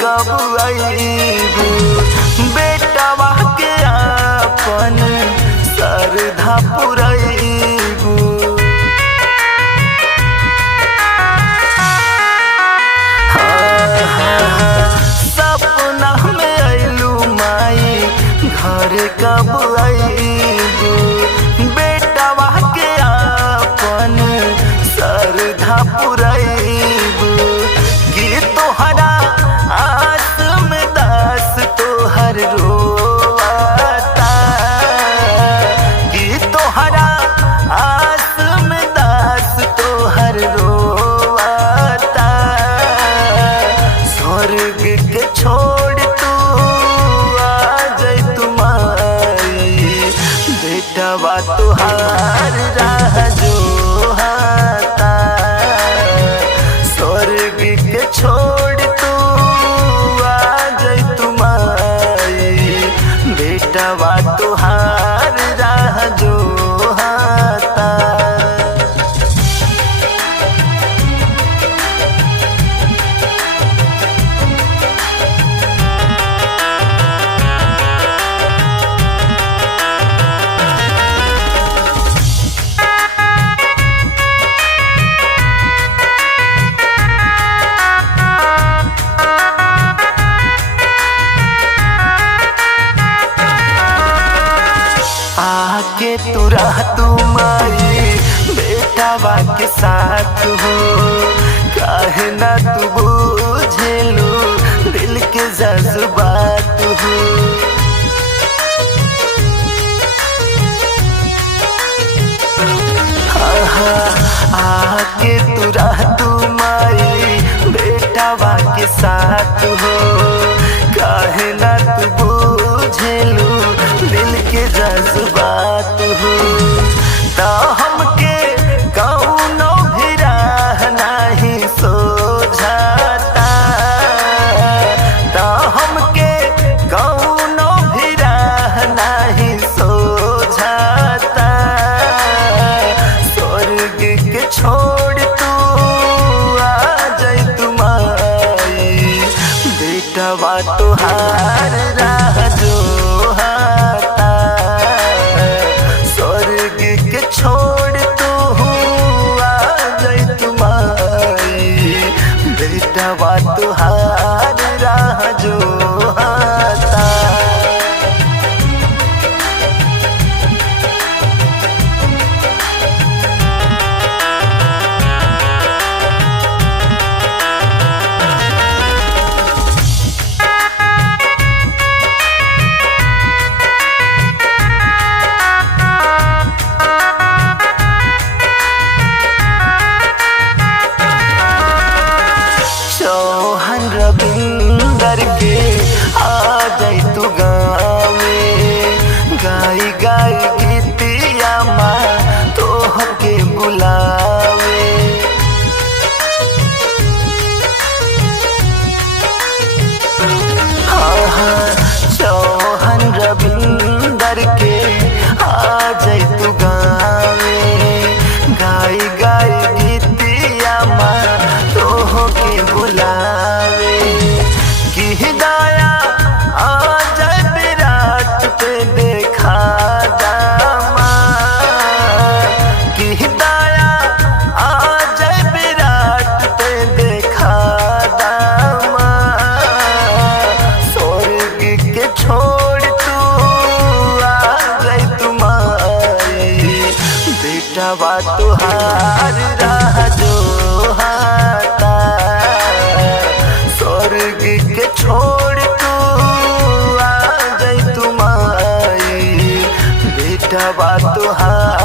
कब आईबू बेटवा के अपन श्रद्धा पुरैबू। सपना में आइलू माई घर कब आईबू बेटवा के अपन श्रद्धा पुरैबू। कि तोहरा आस में दास तोहर रोता, कि तोहरा आस में दास तोहर रोता। स्वर्ग के छोड़ तू आ जैतु माई बेटवा तुहार राह जोहता। स्वर्ग के छोड़ तू आ जैतु माई बेटवा तुहार राह जोहता। आके तू रह तू माई बेटवा के साथ हो। काहे ना तू बुझेलू दिल के जज्बात हो। आके तू रह तू माई बेटवा के साथ हो। काहे ना तू बुझेलू दिल के जज्बात हो। तो हमके कौनो भी राह नहीं सोझाता, तो हमके कौनो भी राह नहीं सोझाता। स्वर्ग के छोड़ तू आ जैतु माई बेटवा तुहार राह जोहता। स्वर्ग के छोड़ तू आ जैतु माई बेटवा तुहार राह जोहता। चौहान रविंदर के आ जैतु गाँव में गाई गाई गीतिया माँ तोह के बुलावे। चौहान रविंदर के आ जैतु गाँव में गाई गाई गीतिया माँ तोह के बुलावे। कि दया आ जाए विराट पे देखा दामा। कि दया आ जाए विराट पे देखा दामा। स्वर्ग के छोड़ तू आ जैतु माई बेटवा तुहार राह जोहता। स्वर्ग के छोड़ तू आ जैतु माई बेटवा तुहार